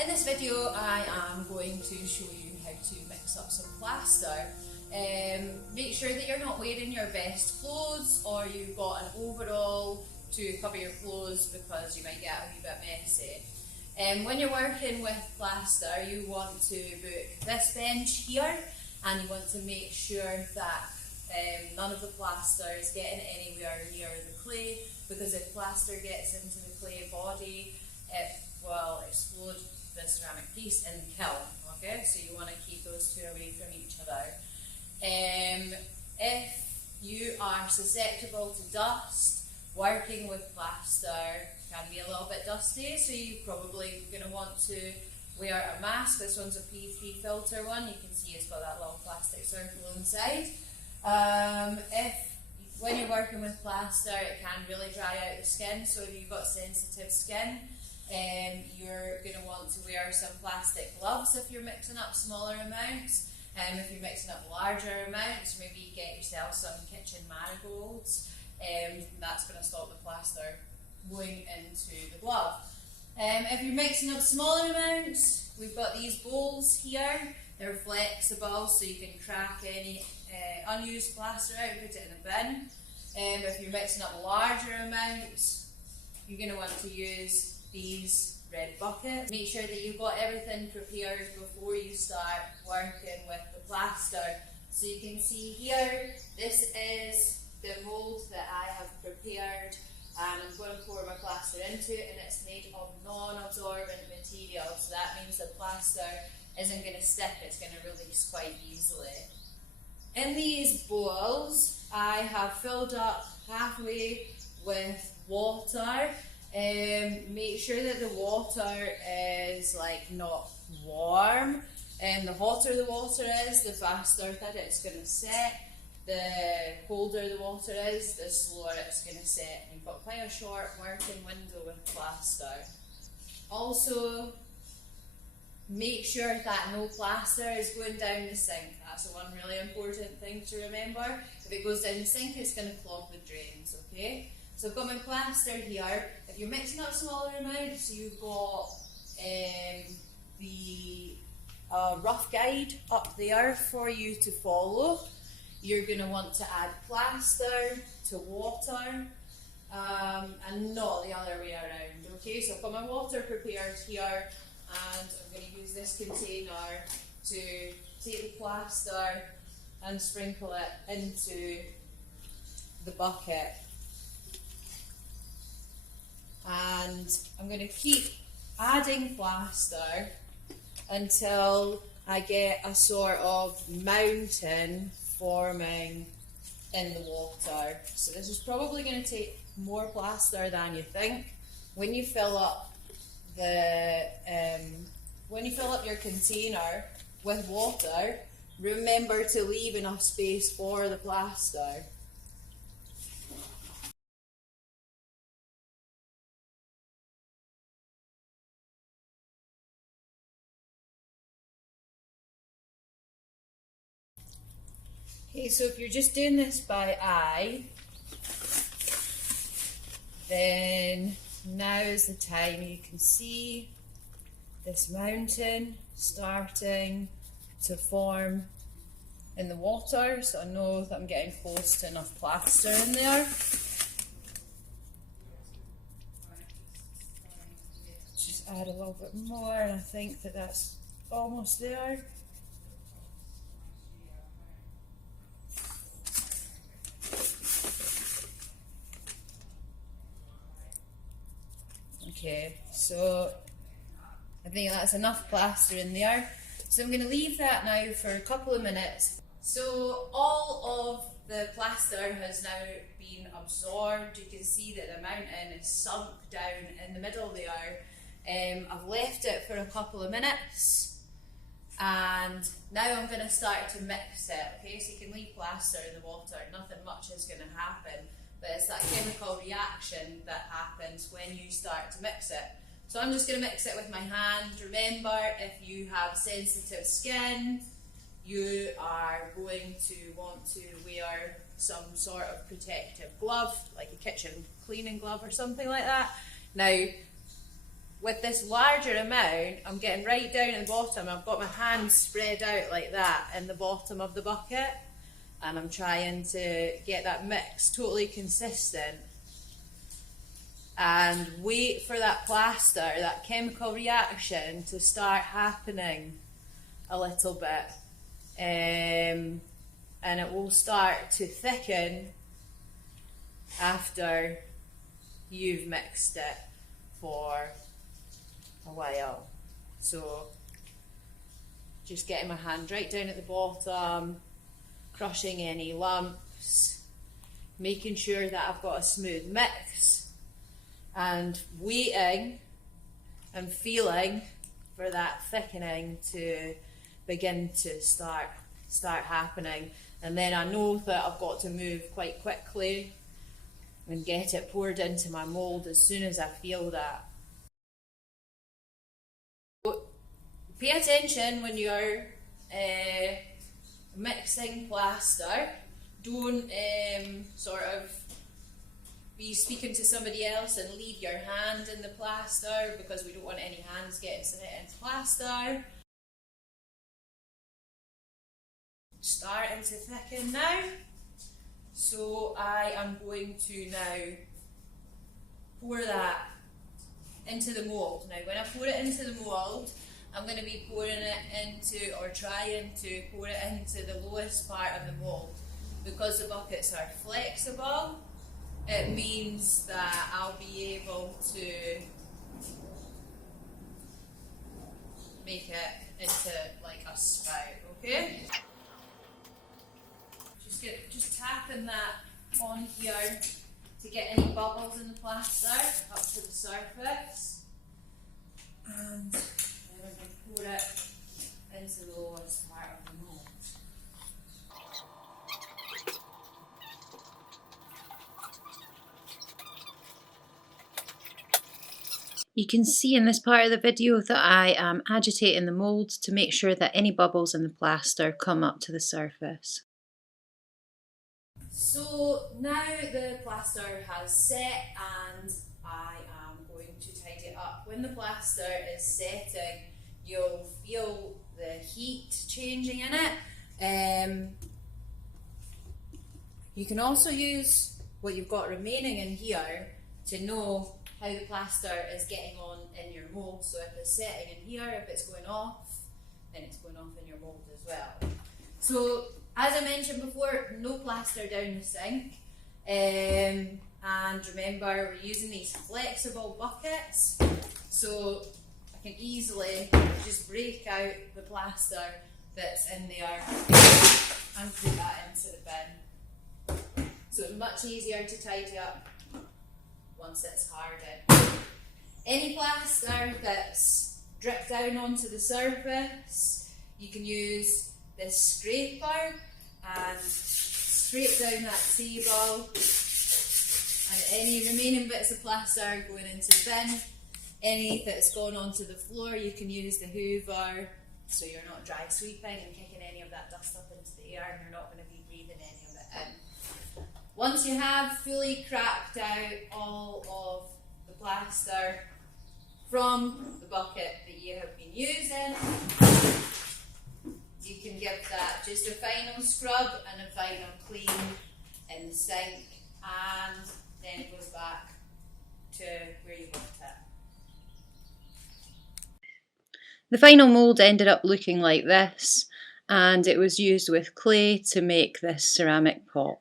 In this video I am going to show you how to mix up some plaster. Make sure that you're not wearing your best clothes or you've got an overall to cover your clothes because you might get a wee bit messy. When you're working with plaster, you want to book this bench here and you want to make sure that none of the plaster is getting anywhere near the clay, because if plaster gets into the clay body it will explode the ceramic piece and kill. Okay, so you want to keep those two away from each other. If you are susceptible to dust, working with plaster can be a little bit dusty, so you're probably going to want to wear a mask. This one's a P3 filter one. You can see it's got that little plastic circle inside. When you're working with plaster, it can really dry out the skin, so if you've got sensitive skin, you're going to want to wear some plastic gloves if you're mixing up smaller amounts. If you're mixing up larger amounts, maybe get yourself some kitchen marigolds. That's going to stop the plaster going into the glove. If you're mixing up smaller amounts, we've got these bowls here. They're flexible, so you can crack any unused plaster out and put it in the bin. If you're mixing up larger amounts, you're going to want to use these red buckets. Make sure that you've got everything prepared before you start working with the plaster. So you can see here, this is the mould that I have prepared, and I'm going to pour my plaster into it, and it's made of non-absorbent material, so that means the plaster isn't going to stick, it's going to release quite easily. In these bowls, I have filled up halfway with water. Make sure that the water is not warm, and the hotter the water is, the faster that it's going to set. The colder the water is, the slower it's going to set. You've got quite a short working window with plaster. Also, make sure that no plaster is going down the sink. That's the one really important thing to remember. If it goes down the sink, it's going to clog the drains, okay? So I've got my plaster here. If you're mixing up smaller amounts, you've got the rough guide up there for you to follow. You're going to want to add plaster to water and not the other way around, okay? So I've got my water prepared here, and I'm going to use this container to take the plaster and sprinkle it into the bucket. And I'm going to keep adding plaster until I get a sort of mountain forming in the water. So this is probably going to take more plaster than you think. When you fill up your container with water, remember to leave enough space for the plaster. Okay, so if you're just doing this by eye, then now is the time. You can see this mountain starting to form in the water, so I know that I'm getting close to enough plaster in there. Just add a little bit more, and I think that that's almost there. Okay, so I think that's enough plaster in there. So I'm going to leave that now for a couple of minutes. So all of the plaster has now been absorbed. You can see that the mountain is sunk down in the middle there. I've left it for a couple of minutes, and now I'm going to start to mix it. Okay, so you can leave plaster in the water, nothing much is going to happen. But it's that chemical reaction that happens when you start to mix it. So I'm just going to mix it with my hand. Remember, if you have sensitive skin, you are going to want to wear some sort of protective glove, like a kitchen cleaning glove or something like that. Now, with this larger amount, I'm getting right down at the bottom. I've got my hands spread out like that in the bottom of the bucket, and I'm trying to get that mix totally consistent and wait for that plaster, that chemical reaction to start happening a little bit. And it will start to thicken after you've mixed it for a while. So just getting my hand right down at the bottom, crushing any lumps, making sure that I've got a smooth mix, and waiting and feeling for that thickening to begin to start happening. And then I know that I've got to move quite quickly and get it poured into my mould as soon as I feel that. Pay attention when you're mixing plaster. Don't sort of be speaking to somebody else and leave your hand in the plaster, because we don't want any hands getting into plaster. Starting to thicken now. So I am going to now pour that into the mould. Now when I pour it into the mould, I'm going to be pouring it into, or trying to pour it into, the lowest part of the mould. Because the buckets are flexible, it means that I'll be able to make it into like a spout, okay? Just tapping that on here to get any bubbles in the plaster up to the surface, and then we're going to pour it into the lowest part of the mould. You can see in this part of the video that I am agitating the mould to make sure that any bubbles in the plaster come up to the surface. So now the plaster has set, and I am going to tidy it up. When the plaster is setting, you'll feel the heat changing in it. You can also use what you've got remaining in here to know how the plaster is getting on in your mould. So if it's setting in here, if it's going off, then it's going off in your mould as well. So as I mentioned before, no plaster down the sink. And remember, we're using these flexible buckets, so I can easily just break out the plaster that's in there and put that into the bin. So it's much easier to tidy up once it's hardened. Any plaster that's dripped down onto the surface, you can use this scraper and scrape down that table, and any remaining bits of plaster going into the bin. Any that's gone onto the floor, you can use the hoover, so you're not dry sweeping and kicking any of that dust up into the air, and you're not going to be breathing any of it in. Once you have fully cracked out all of the plaster from the bucket that you have been using, you can give that just a final scrub and a final clean in the sink, and then it goes back to where you want it. The final mould ended up looking like this, and it was used with clay to make this ceramic pot.